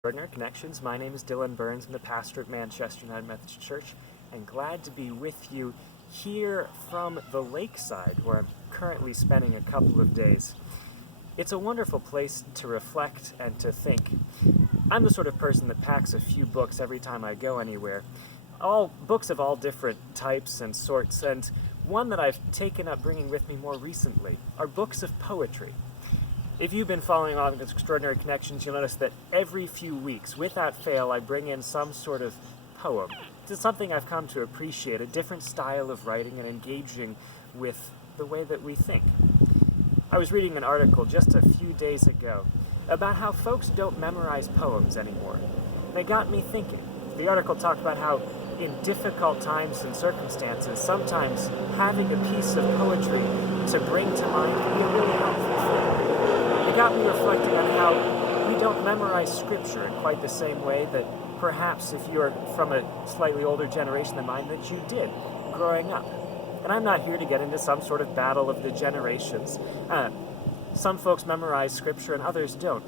Extraordinary Connections. My name is Dillon Burns. I'm the pastor at Manchester United Methodist Church, and glad to be with you here from the lakeside, where I'm currently spending a couple of days. It's a wonderful place to reflect and to think. I'm the sort of person that packs a few books every time I go anywhere. All books of all different types and sorts, and one that I've taken up bringing with me more recently are books of poetry. If you've been following along with Extraordinary Connections, you'll notice that every few weeks, without fail, I bring in some sort of poem. It's something I've come to appreciate, a different style of writing and engaging with the way that we think. I was reading an article just a few days ago about how folks don't memorize poems anymore. And it got me thinking. The article talked about how in difficult times and circumstances, sometimes having a piece of poetry to bring to mind can be a really helpful thing. It got me reflecting on how we don't memorize scripture in quite the same way that perhaps if you're from a slightly older generation than mine, that you did growing up. And I'm not here to get into some sort of battle of the generations. Some folks memorize scripture and others don't.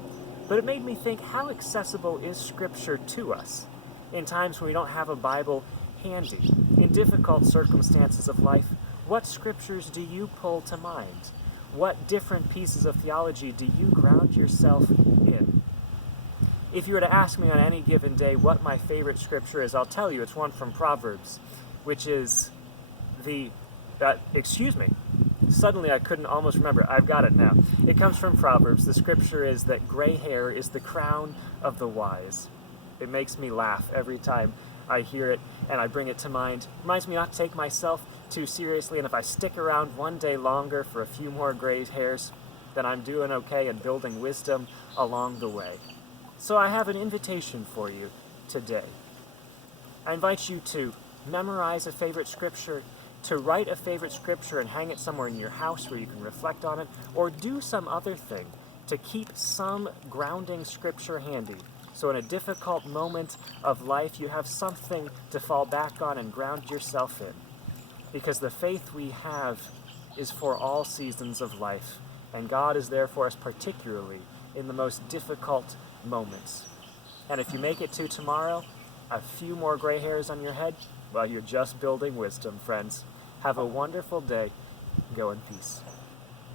But it made me think, how accessible is scripture to us in times when we don't have a Bible handy? In difficult circumstances of life, what scriptures do you pull to mind? What different pieces of theology do you ground yourself in? If you were to ask me on any given day what my favorite scripture is, I'll tell you it's one from Proverbs, which is Suddenly I couldn't almost remember. I've got it now. It comes from Proverbs. The scripture is that gray hair is the crown of the wise. It makes me laugh every time I hear it and I bring it to mind. It reminds me not to take myself too seriously, and if I stick around one day longer for a few more gray hairs, then I'm doing okay and building wisdom along the way. So I have an invitation for you today. I invite you to memorize a favorite scripture, to write a favorite scripture and hang it somewhere in your house where you can reflect on it, or do some other thing to keep some grounding scripture handy. So in a difficult moment of life, you have something to fall back on and ground yourself in. Because the faith we have is for all seasons of life, and God is there for us particularly in the most difficult moments. And if you make it to tomorrow, a few more gray hairs on your head, well, you're just building wisdom, friends. Have a wonderful day. Go in peace.